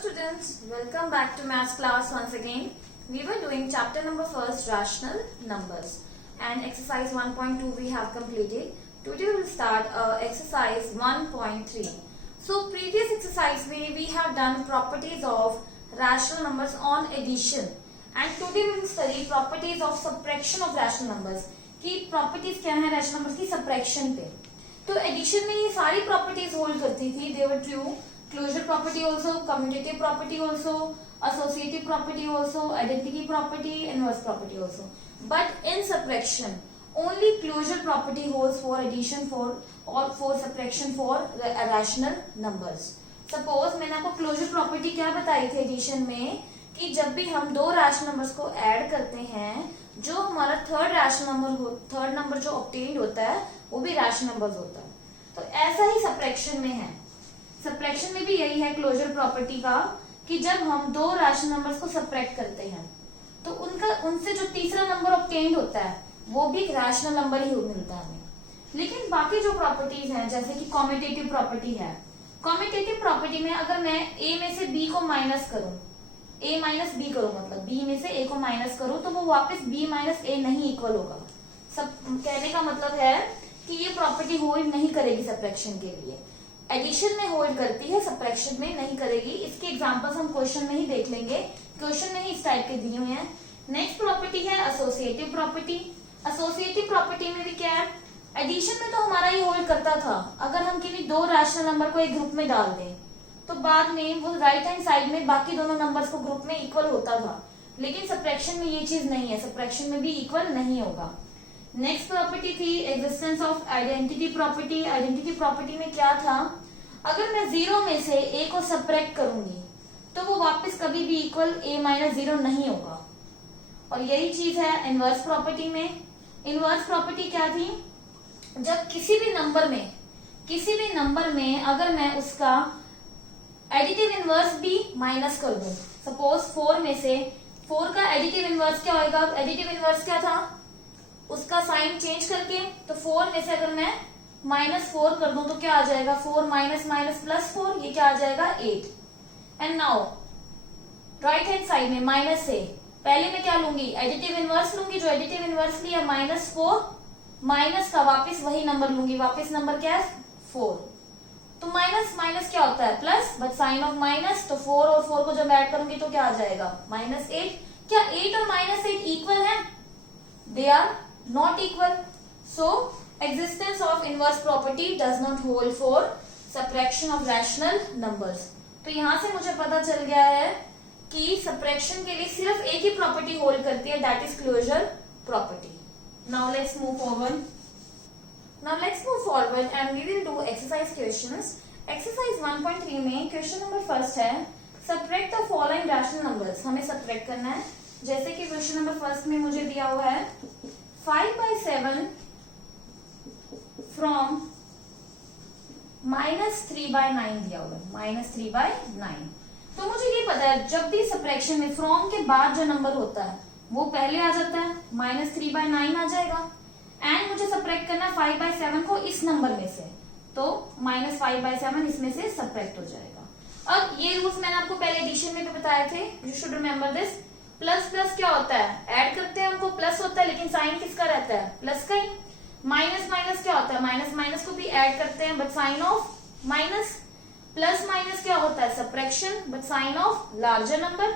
students, welcome back to maths class once again. We were doing chapter number first, rational numbers, and exercise 1.2 we have completed. Today we will start exercise 1.3. So previous exercise we have done properties of rational numbers on addition, and today we will study properties of subtraction of rational numbers. कि properties क्या है rational numbers की subtraction पे. तो addition में ये सारी properties hold करती थी. They were true. Closure property also, commutative property also, associative property also, identity property, inverse property also. But in subtraction only closure property holds for addition और for subtraction for rational numbers. Suppose मैंने आपको closure property क्या बताई थी addition में, कि जब भी हम दो रैशनल नंबर्स को ऐड करते हैं, जो हमारा थर्ड नंबर जो ऑब्टेन्ड होता है वो भी रैशनल नंबर्स होता है. तो ऐसा ही सब्ट्रैक्शन में है. सब्ट्रैक्शन में भी यही है क्लोजर प्रॉपर्टी का, कि जब हम दो रैशनल नंबर्स को सब्ट्रैक्ट करते हैं तो उनसे जो तीसरा नंबर ऑब्टेन्ड होता है वो भी एक रैशनल नंबर ही मिलता है हमें. लेकिन बाकी जो प्रॉपर्टीज हैं, जैसे कि कॉम्यूटेटिव प्रॉपर्टी है, कॉम्यूटेटिव प्रॉपर्टी में अगर मैं ए में से बी को माइनस करूं, ए माइनस बी करूं, मतलब बी में से ए को माइनस करूं, तो वो वापस बी माइनस ए नहीं इक्वल होगा. सब कहने का मतलब है कि ये प्रॉपर्टी होल्ड नहीं करेगी सब्ट्रैक्शन के लिए. एडिशन में होल्ड करती है, सब्ट्रैक्शन में नहीं करेगी. इसके एग्जांपल्स हम क्वेश्चन में ही देख लेंगे. क्वेश्चन में ही इस टाइप के दिए हुए हैं. नेक्स्ट प्रॉपर्टी है एसोसिएटिव प्रॉपर्टी. एसोसिएटिव प्रॉपर्टी में भी क्या है, एडिशन में तो हमारा ये होल्ड करता था. अगर हम किसी दो रैशनल नंबर को एक ग्रुप में डाल दें तो बाद में वो राइट हैंड साइड में बाकी दोनों नंबर्स को ग्रुप में इक्वल होता था. लेकिन सब्ट्रैक्शन में ये चीज नहीं है, सब्ट्रैक्शन में भी इक्वल नहीं होगा. नेक्स्ट प्रॉपर्टी थी existence of identity property. Identity property में क्या था, अगर मैं जीरो में से ए को सब्ट्रैक्ट करूंगी तो वो वापस कभी भी इक्वल ए माइनस जीरो नहीं होगा. और यही चीज है इनवर्स प्रॉपर्टी में. इनवर्स प्रॉपर्टी क्या थी, जब किसी भी नंबर में अगर मैं उसका एडिटिव इनवर्स भी माइनस कर दूं, सपोज 4 में से 4 का एडिटिव इनवर्स क्या होगा. एडिटिव इनवर्स क्या था, उसका साइन चेंज करके, तो 4 में से अगर मैं -4 कर दूं तो क्या आ जाएगा, 4 माइनस माइनस प्लस 4, ये क्या आ जाएगा 8. And now right hand side में माइनस से पहले मैं क्या लूंगी, एडिटिव इनवर्स लूंगी. जो एडिटिव इनवर्स लिया -4, माइनस का वापस वही नंबर लूंगी. वापस नंबर क्या है 4. तो माइनस माइनस क्या होता है plus, but sign of minus. तो 4 और 4 को जब ऐड करूंगी तो क्या आ जाएगा -8. क्या 8 और -8 इक्वल है? They are not equal. So existence of inverse property does not hold for subtraction of rational numbers. तो यहां से मुझे पता चल गया है कि subtraction के लिए सिर्फ एक ही प्रॉपर्टी होल्ड करती है, that is closure property. Now let's move forward and we will do exercise questions. Exercise 1.3 में क्वेश्चन नंबर फर्स्ट है, subtract the following rational numbers. हमें subtract करना है. जैसे कि क्वेश्चन नंबर फर्स्ट में मुझे दिया हुआ है 5/7 फ्रॉम -3/9 दिया हुआ है, -3/9. तो मुझे ये पता है जब भी सब्ट्रैक्शन में फ्रॉम के बाद जो नंबर होता है वो पहले आ जाता है, -3/9 आ जाएगा. एंड मुझे सब्ट्रैक्ट करना है 5/7 को इस नंबर में से, तो -5/7 इसमें से सब्ट्रैक्ट हो जाएगा. अब ये रूल्स मैंने आपको पहले एडिशन में भी बताए थे, you should remember this. Plus plus क्या होता है, ऐड करते हैं हमको प्लस होता है, लेकिन साइन किसका रहता है, प्लस का ही. माइनस माइनस क्या होता है, माइनस माइनस को भी ऐड करते हैं but sign of minus. Plus minus क्या होता है, subtraction but sign of larger number.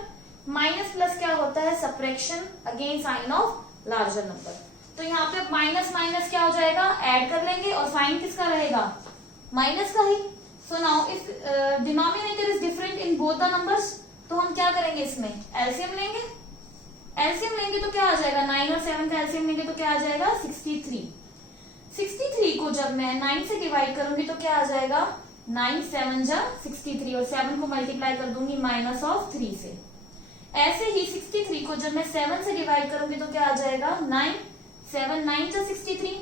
Minus plus क्या होता है, subtraction again sign of larger number. तो यहाँ पे माइनस माइनस क्या हो जाएगा, ऐड कर लेंगे और साइन किसका रहेगा, माइनस का ही. So now if denominator is different in both the numbers, तो हम क्या करेंगे, इसमें एलसीएम लेंगे. एलसीएम लेंगे तो क्या आ जाएगा, 9 और 7 का एलसीएम लेंगे तो क्या आ जाएगा 63. 63 को जब मैं 9 से डिवाइड करूंगी तो क्या आ जाएगा, 9 7 जा 63, और 7 को मल्टीप्लाई कर दूंगी -3 से. ऐसे ही 63 को जब मैं 7 से डिवाइड करूंगी तो क्या आ जाएगा 9 7 9 जा 63,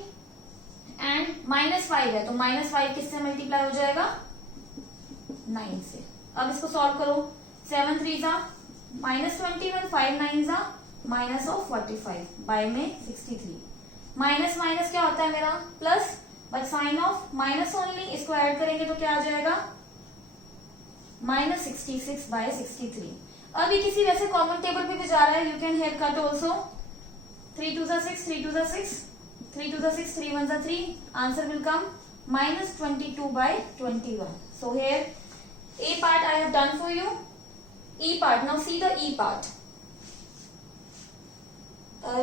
एंड -5 है तो -5 किससे मल्टीप्लाई हो जाएगा 9 से. अब इसको सॉल्व करो. 7 3 जा -21, 5 9 जा -45, बाय में 63. माइनस माइनस क्या होता है मेरा plus, but sign of minus only. इसको ऐड करेंगे तो क्या आ जाएगा -66/63। अब ये किसी वैसे कॉमन टेबल पे भी जा रहा है, you can hear cut also. 3 2 6, 3 2 6, 3 2 6, 3 1 3, answer will come -22/21। So here A part I have done for you. E part, now see the E part.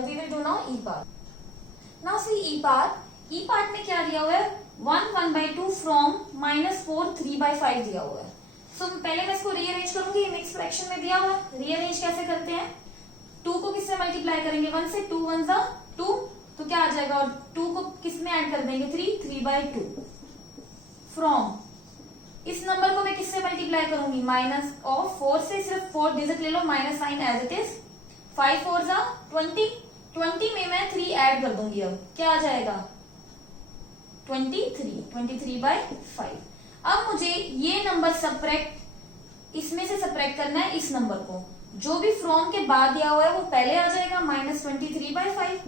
We will do now E part. Now see E part. E part में क्या दिया हुआ है? 1 1/2 from -4 3/5 दिया हुआ है। So पहले मैं इसको रीअरेंज करूंगी, मिक्स फ्रैक्शन में दिया हुआ है। रीअरेंज कैसे करते हैं? 2 को किससे मल्टीप्लाई करेंगे? 1 से। 2 1 2, तो क्या आ जाएगा? और 2 को किस में ऐड कर देंगे? 3/2 फ्रॉम, इस नंबर को मैं किससे मल्टीप्लाई करूंगी? माइनस ऑफ 4 से, सिर्फ 4 डिजिट ले लो, minus sign as it is. 5 4 20, 20 में मैं 3 ऐड कर दूंगी। अब क्या आ जाएगा? 23/5। अब मुझे ये नंबर सब्ट्रैक्ट, इसमें से सब्ट्रैक्ट करना है इस नंबर को। जो भी फ्रॉम के बाद दिया हुआ है वो पहले आ जाएगा, -23/5,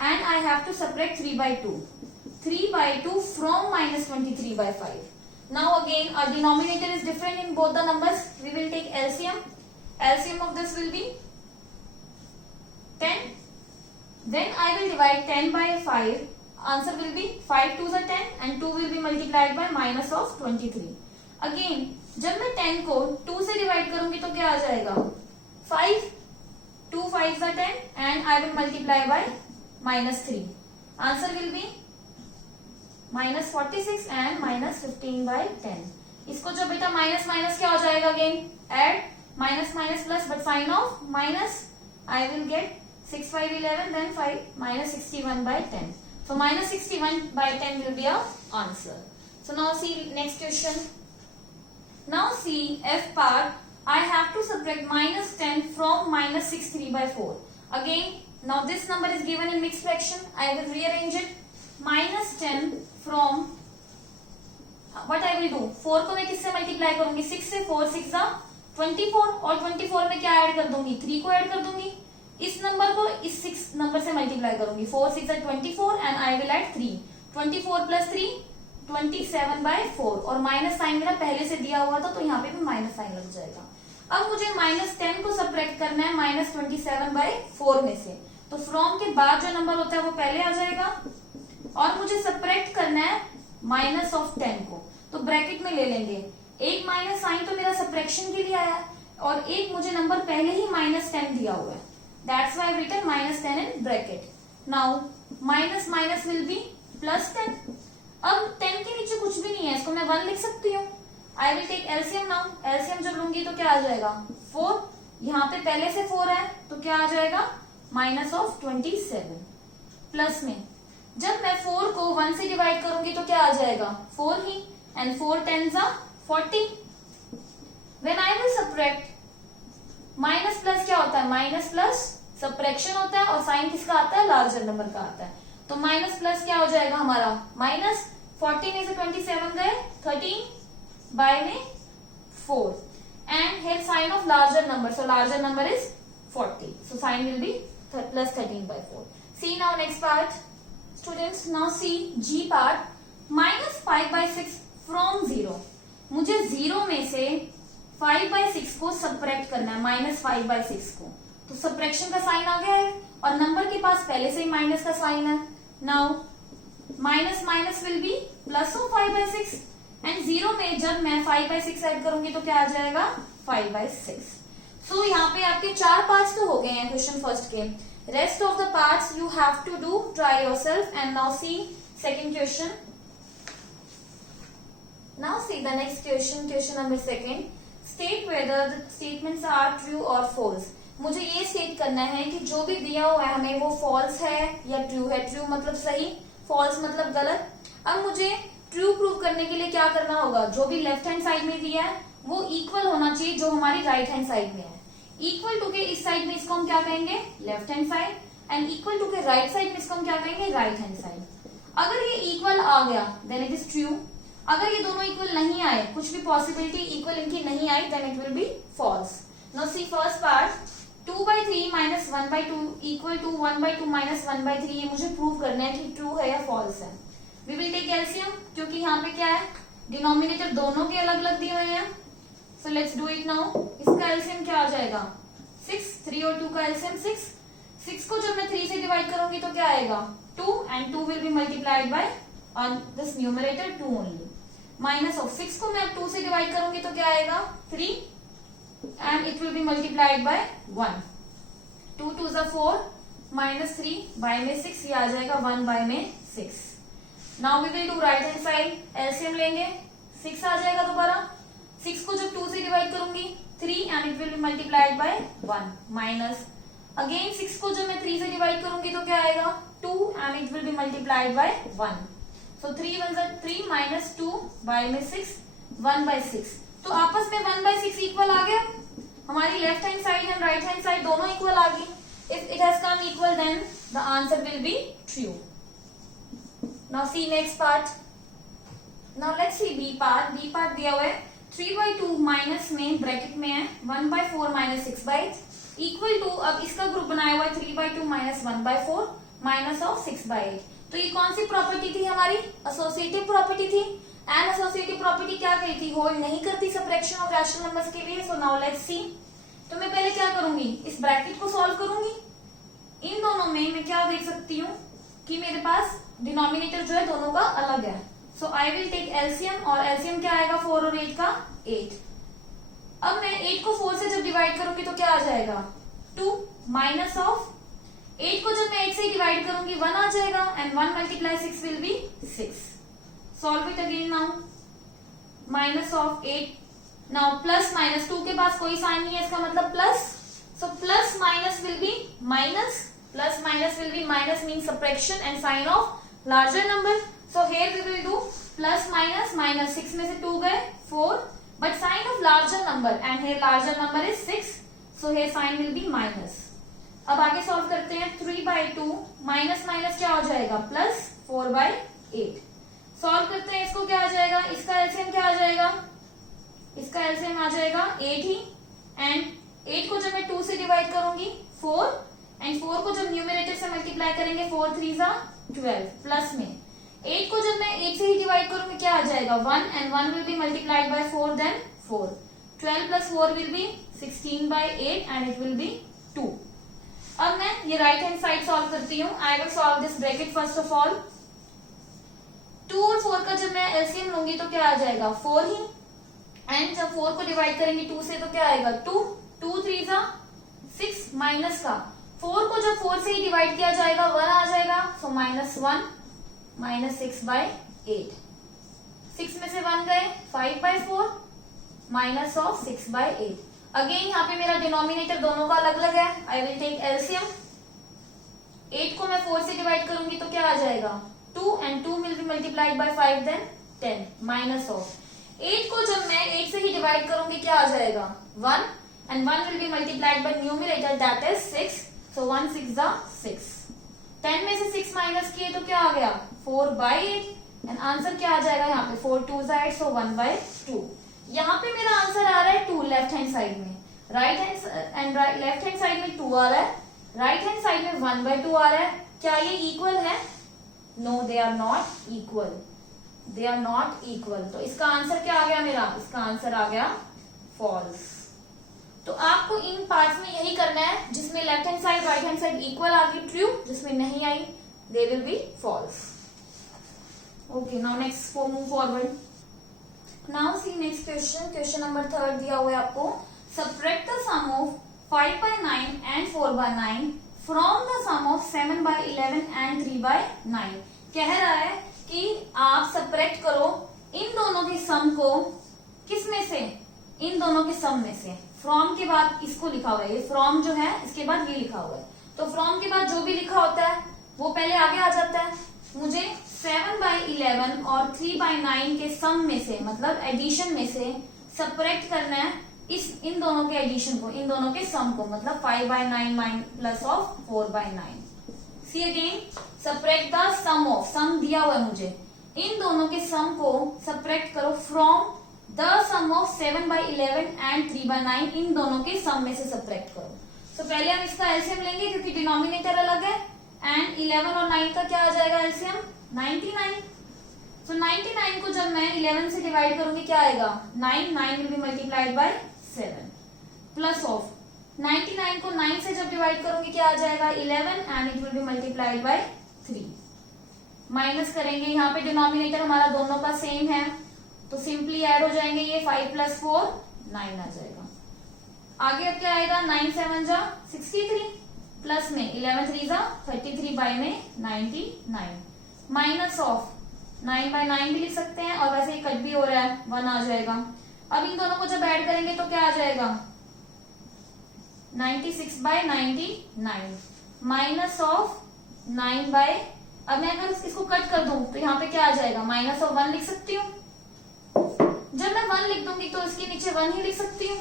and I have to subtract 3/2 from -23/5। Now again our denominator is different in both the numbers. We will take LCM. LCM of this will be 10. Then I will divide 10 by 5. Answer will be 5 2s are 10 and 2 will be multiplied by minus of 23. Again जब मैं 10 को 2 से divide करूंगी तो क्या आ जाएगा? 5, 2 5s are 10 and I will multiply by -3. Answer will be -46 and -15/10। इसको जो बेटा माइनस माइनस क्या हो जाएगा? Again add, minus minus plus, but sign of minus, I will get 6 5 11, then 5 -61/10। So -61/10 will be our answer. So now see next question. Now see F part. I have to subtract -10 from -6 3/4. Again, now this number is given in mixed fraction. I will rearrange it. -10 from, what I will do? 4 को मैं किससे multiply करूंगी? 6 से। 4 6 24, और 24 में क्या add कर दूंगी? 3 को ऐड कर दूंगी। इस नंबर को इस 6 नंबर से मल्टीप्लाई करूंगी। 4 6 24 एंड आई विल ऐड 3। 24 + 3 27/4, और माइनस साइन मेरा पहले से दिया हुआ था तो यहाँ पे भी माइनस साइन लग जाएगा। अब मुझे -10 को सब्ट्रैक्ट करना है -27/4 में से, तो फ्रॉम के बाद जो नंबर होता है वो पहले आ जाएगा, और मुझे सब्ट्रैक्ट करना है -10 को, तो ब्रैकेट में ले लेंगे। एक माइनस साइन तो मेरा सब्ट्रैक्शन के लिए आया है, और एक मुझे नंबर पहले ही -10 दिया हुआ है, that's why I written -10 in bracket. Now minus minus will be +10। अब 10 के नीचे कुछ भी नहीं है, इसको मैं 1 लिख सकती हूँ। I will take LCM. Now LCM जब लूंगी तो क्या आ जाएगा? 4, यहाँ पे पहले से 4 है तो क्या आ जाएगा? -27। प्लस में जब मैं 4 को 1 से डिवाइड करूंगी तो क्या आ जाएगा? 4 ही, and 4 10s are 40। When I will subtract, minus plus क्या होता है? माइनस प्लस सब्ट्रैक्शन होता है, और साइन किसका आता है? लार्जर नंबर का आता है। तो माइनस प्लस क्या हो जाएगा हमारा? -14 में से 27 गए, 13 बाय में 4, and here sign of larger number, so larger number is 40, so sign will be +13/4. See now next part. Students, now see G part. -5/6 from 0. मुझे 0 में से 5/6 को सब्ट्रैक्ट करना है, -5/6 को, तो सब्ट्रैक्शन का साइन आ गया है, और नंबर के पास पहले से ही माइनस का साइन है। Now minus minus will be plus of 5/6, and 0 में जब मैं 5/6 ऐड करूंगी तो क्या आ जाएगा? 5/6। सो यहाँ पे आपके 4 पार्ट्स तो हो गए हैं क्वेश्चन फर्स्ट के। Rest of the parts you have to do, try yourself. And now see second question. Now see the next question, question number 2. State whether the statements are true or false. मुझे ये state करना है कि जो भी दिया हुआ है हमें वो false है या true है। True मतलब सही, false मतलब गलत। अब मुझे ट्रू प्रूव करने के लिए क्या करना होगा? जो भी लेफ्ट हैंड साइड में दिया है वो इक्वल होना चाहिए जो हमारी राइट हैंड साइड में है। इक्वल टू के इस साइड में इसको हम क्या कहेंगे? Left hand side, and equal to के राइट साइड में इसको हम क्या कहेंगे? Right hand side. अगर ये इक्वल आ गया देन इट इज ट्रू। अगर ये दोनों इक्वल नहीं आए, कुछ भी पॉसिबिलिटी इक्वल इनकी नहीं आई, then it will be false. Now see first part, 2/3 - 1/2 equal to 1/2 - 1/3। ये मुझे प्रूव करना है कि ट्रू है या फॉल्स है। वी विल टेक एलसीएम, क्योंकि यहाँ पे क्या है? डिनोमिनेटर दोनों के अलग अलग दिए हुए हैं। So let's do it now. इसका एलसीएम क्या आ जाएगा 6, 3 और 2 का एलसीएम 6। 6 को जब मैं 3 से डिवाइड करूंगी तो क्या आएगा 2 and 2 will be multiplied bye on this numerator 2 only. Minus of 6 को मैं अब 2 से डिवाइड करूंगी तो क्या आएगा 3 and it will be multiplied by 1। 2 2 is 4 minus 3 by में 6, ये आ जाएगा 1 बाय में 6। Now we will do right hand side. LCM लेंगे 6 आ जाएगा दोबारा। 6 को जब 2 से डिवाइड करूंगी 3 and it will be multiplied by 1 minus again 6 को जब मैं 3 से डिवाइड करूंगी तो क्या आएगा 2 and it will be multiplied by 1। सो 3 1 जा 3 माइनस 2 बाय में 6 1 बाय 6। तो आपस में 1 बाय 6 इक्वल आ गया। हमारी left hand side and right hand side दोनों इक्वल आ गई। If it has come equal then the answer will be true. Now see next part. Now let's see B part. B part दिया हुआ है 3 by 2 minus में bracket में है 1 by 4 minus 6 by 8 equal to, अब इसका ग्रुप बनाया हुआ है 3 by 2 minus 1 by 4 minus of 6 by 8। तो ये कौन सी प्रॉपर्टी थी हमारी एसोसिएटिव प्रॉपर्टी थी। एंड एसोसिएटिव प्रॉपर्टी क्या कहती होल्ड नहीं करती सबट्रैक्शन ऑफ रैशनल नंबर्स के लिए। सो नाउ लेट्स सी। तो मैं पहले क्या करूंगी इस ब्रैकेट को सॉल्व करूंगी। इन दोनों में मैं क्या देख सकती हूँ कि मेरे पास डिनोमिनेटर जो है दोनों का अलग है। सो आई विल टेक एलसीएम और एलसीएम क्या आएगा 4 और 8 का 8। अब मैं 8 को 4 से जब डिवाइड करूंगी तो क्या आ जाएगा 2 माइनस ऑफ 8 को जब मैं 8 से डिवाइड करूंगी 1 आ जाएगा and 1 multiply 6 will be 6। Solve it again now. Minus of 8 now plus minus 2 के पास कोई साइन नहीं है इसका मतलब plus. So plus minus will be minus, plus minus will be minus mean subtraction and sign of larger number. So here we will do plus minus minus 6 में से 2 गए 4 but sign of larger number and here larger number is 6 so here sign will be minus. अब आगे solve करते हैं 3 by 2 minus minus क्या हो जाएगा प्लस 4 by 8। सॉल्व करते हैं इसको क्या आ जाएगा इसका एलसीएम क्या आ जाएगा इसका एलसीएम आ जाएगा 8 ही एंड 8 को जब मैं 2 से डिवाइड करूंगी 4 एंड 4 को जब न्यूमरेटर से मल्टीप्लाई करेंगे 4 3 जा 12 प्लस में 8 को जब मैं 8 से ही डिवाइड करूंगी क्या आ जाएगा 1 and 1 will be multiplied by 4 then 4। 12 plus 4 will be 16 by 8 and it will be 2। अब मैं ये राइट हैंड साइड सॉल्व करती हूँ। I will solve this bracket first of all. 2 और 4 का जब मैं एलसीएम लूंगी तो क्या आ जाएगा 4 ही एंड जब 4 को डिवाइड करेंगे 2 से तो क्या आएगा 2 2 3 जा 6 माइनस का 4 को जब 4 से ही डिवाइड किया जाएगा 1 आ जाएगा सो माइनस 1 माइनस 6 बाय 8। 6 में से 1 गए 5 by 4 minus of 6 by 8। Again यहाँ पे मेरा डिनोमिनेटर दोनों का अलग अलग है। आई विल टेक एलसीएम। 8 को मैं 4 से डिवाइड करूंगी तो क्या आ जाएगा 2 and 2 will be multiplied by 5 then 10 minus of 8 को जब मैं 8 से ही डिवाइड करूंगी क्या आ जाएगा 1 and 1 will be multiplied bye numerator that is 6 सो 1 6 जा 6। 10 में से 6 माइनस किए तो क्या आ गया 4 बाई 8 एंड आंसर क्या आ जाएगा यहाँ पे 4 2 जा 8 सो 1 बाय 2। यहाँ पे मेरा आंसर आ रहा है 2 लेफ्ट हैंड साइड में, right hand and left hand side में 2 आ रहा है, राइट हैंड साइड में 1 बाय 2 आ रहा है। क्या ये इक्वल है? No they are not equal, they are not equal. तो इसका आंसर क्या आ गया मेरा? इसका आंसर आ गया फॉल्स। तो आपको इन पार्ट्स में यही करना है, जिसमें left hand side right hand side equal आ गई ट्रू, जिसमें नहीं आई they will be false. Okay, now next move forward. Now see next question, question number 3 दिया हुआ है आपको। Subtract the sum of 5 by 9 and 4 by 9 from the sum of 7 by 11 and 3 by 9। कह रहा है कि आप सब्ट्रैक्ट करो इन दोनों के सम को, किस में से? इन दोनों के सम में से। फ्रॉम के बाद इसको लिखा हुआ है, ये फ्रॉम जो है इसके बाद ये लिखा हुआ है, तो फ्रॉम के बाद जो भी लिखा होता है वो पहले आगे आ जाता है। मुझे 7 by 11 और 3 by 9 के सम में से, मतलब एडिशन में से सब्ट्रैक्ट करना है इन दोनों के एडिशन को, इन दोनों के सम को, मतलब 5 by 9 plus of 4 by 9। See again, subtract the sum of, sum दिया हुआ है मुझे, इन दोनों के सम को सब्ट्रैक्ट करो from the sum of 7 by 11 and 3 by 9, इन दोनों के सम में से सब्ट्रैक्ट करो। तो पहले हम इसका एलसीएम लेंगे क्योंकि डिनोमिनेटर अलग है, एंड 11 और 9 का क्या आ जाएगा एलसीएम? 99। तो 99 को जब मैं 11 से डिवाइड करूंगी क्या आएगा, 9 will be multiplied bye 7 plus of 99 को 9 से जब डिवाइड करूंगी क्या आ जाएगा, 11 and it will be multiplied bye 3। Minus करेंगे, यहाँ पे डिनोमिनेटर हमारा दोनों का सेम है तो सिंपली ऐड हो जाएंगे, ये 5 + 4 9 आ जाएगा। आगे अब क्या आएगा, 9 7 जा 63 प्लस में 11 3 जा 33 बाय में 99 माइनस ऑफ 9/9 भी लिख सकते हैं और वैसे ही कट भी हो रहा है 1 आ जाएगा। अब इन दोनों को जब ऐड करेंगे तो क्या आ जाएगा, 96/99 माइनस ऑफ 9 अब मैं अगर इसको कट कर दूं तो यहाँ पे क्या आ जाएगा, माइनस ऑफ 1 लिख सकती हूँ। जब मैं 1 लिख दूंगी तो इसके नीचे 1 ही लिख सकती हूँ,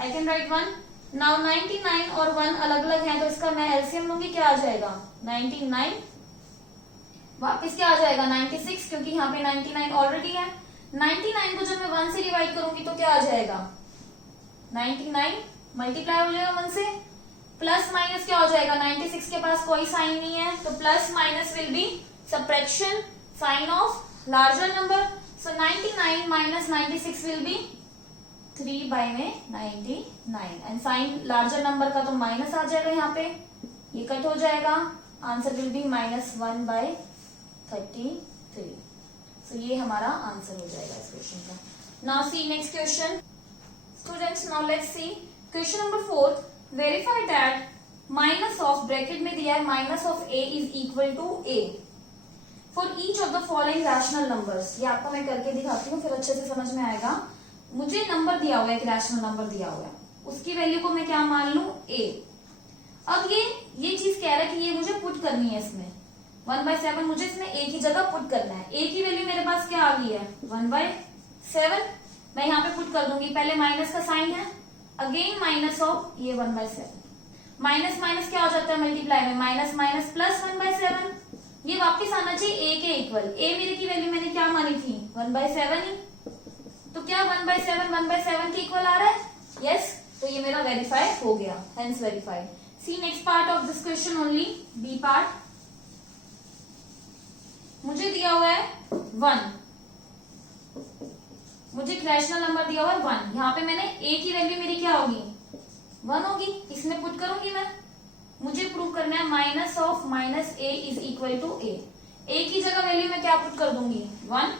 आई कैन राइट 1। नाउ 99 और 1 अलग अलग है तो इसका मैं एलसीएम लूंगी, क्या आ जाएगा 99 वापस क्या आ जाएगा 96 क्योंकि यहाँ पे 99 ऑलरेडी है। 99 को जब मैं 1 से डिवाइड करूंगी तो क्या आ जाएगा, 99 मल्टीप्लाई हो जाएगा 1 से, प्लस माइनस क्या हो जाएगा, 96 के पास कोई साइन नहीं है तो plus minus will be subtraction sign of larger number. So 99 minus 96 will be 3 by में 99 एंड साइन लार्जर नंबर का तो माइनस आ जाएगा, यहाँ पे ये कट हो जाएगा, आंसर विल बी -1/33। सो ये हमारा आंसर हो जाएगा इस क्वेश्चन का। Now see next question students, now let's see question number 4। Verify that minus of bracket में दिया है minus of a is equal to a for each of the following rational numbers. ये आपको मैं करके दिखाती हूँ फिर अच्छे से समझ में आएगा। मुझे नंबर दिया हुआ है, एक रैशनल नंबर दिया हुआ है, उसकी वैल्यू को मैं क्या मान लूं a। अब ये चीज कह रहा है कि ये मुझे पुट करनी है, इसमें 1/7 मुझे इसमें a की जगह पुट करना है। a की वैल्यू मेरे पास क्या आ गई है 1/7, मैं यहाँ पे पुट कर दूंगी, पहले माइनस का साइन है, अगेन माइनस ऑफ ये 1/7, माइनस माइनस क्या हो जाता है मल्टीप्लाई में, माइनस माइनस प्लस 1/7, ये वापस आना चाहिए a के इक्वल। a मेरे की वैल्यू मैंने क्या मानी थी 1/7 ही, तो क्या 1/7 के इक्वल आ रहा है, यस, तो ये मेरा वेरीफाई हो गया, hence verified. See next part of this question only, B part. मुझे दिया हुआ है 1, मुझे एक रैशनल नंबर दिया हुआ है 1, यहाँ पे मैंने a की वैल्यू मेरी क्या होगी 1 होगी, इसमें पुट करूंगी मैं। मुझे प्रूव करना है minus of minus a is equal to a। a की जगह वैल्यू मैं क्या पुट कर दूंगी 1,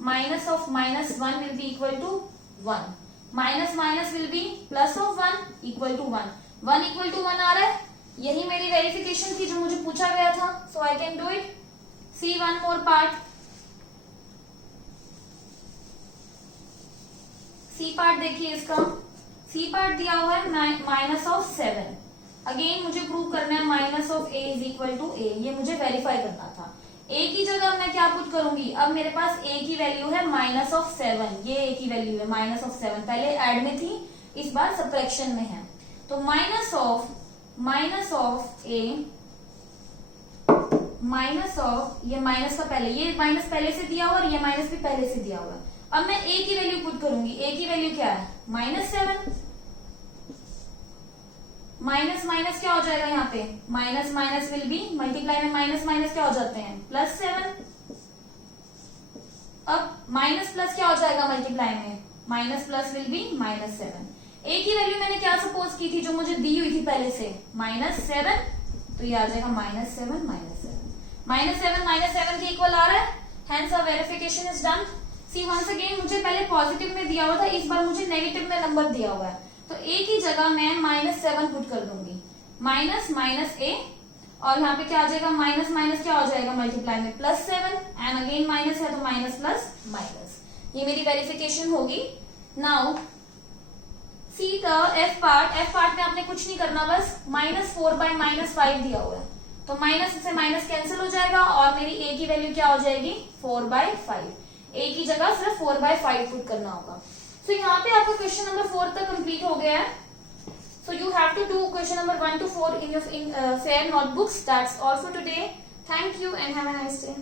minus of -1 will be equal to 1, minus minus will be plus of 1 equal to 1, 1 equal to 1 आ रहा है, यही मेरी वेरिफिकेशन थी जो मुझे पूछा गया था, so I can do it. See one more part, see part देखिए इसका, सी पार्ट दिया हुआ है माइनस ऑफ 7, अगेन मुझे प्रूव करना है minus of a is equal to a, ये मुझे वेरीफाई करना था। a की जगह मैं क्या पुट करूंगी, अब मेरे पास a की वैल्यू है -7, ये a की वैल्यू है -7, पहले ऐड में थी, इस बार सब्ट्रैक्शन में है, तो minus of a minus of ये माइनस का पहले, ये माइनस पहले से दिया हुआ और ये माइनस भी पहले से दिया हुआ है। अब मैं a की वैल्यू पुट करूंगी, a की वैल्यू क्या है -7, माइनस माइनस क्या हो जाएगा यहाँ पे, minus minus will B multiply में माइनस माइनस क्या हो जाते हैं +7, अब माइनस प्लस क्या हो जाएगा मल्टीप्लाई में, minus plus will be -7। a की वैल्यू मैंने क्या सपोज की थी जो मुझे दी हुई थी पहले से -7, तो ये आ जाएगा -7 -7 के इक्वल आ रहा है, hence our verification is done. See once again मुझे पहले पॉजिटिव में दिया हुआ था, इस बार मुझे नेगेटिव में नंबर दिया हुआ है, तो a की जगह मैं -7 पुट कर दूंगी, माइनस माइनस a, और यहाँ पे क्या आ जाएगा माइनस माइनस क्या हो जाएगा मल्टीप्लाई में +7 एंड अगेन माइनस है तो माइनस प्लस माइनस, ये मेरी वेरिफिकेशन होगी। Now see the f part में आपने कुछ नहीं करना, बस -4/-5 दिया हुआ है, तो माइनस से माइनस कैंसिल हो जाएगा और मेरी a की वैल्यू क्या हो जाएगी 4/5, a की जगह सिर्फ 4/5 पुट करना होगा। तो यहाँ पे आपका क्वेश्चन नंबर 4 तक कंप्लीट हो गया है। So you have to do question number 1 to 4 in your fair notebooks. That's all for today. Thank you and have a nice day.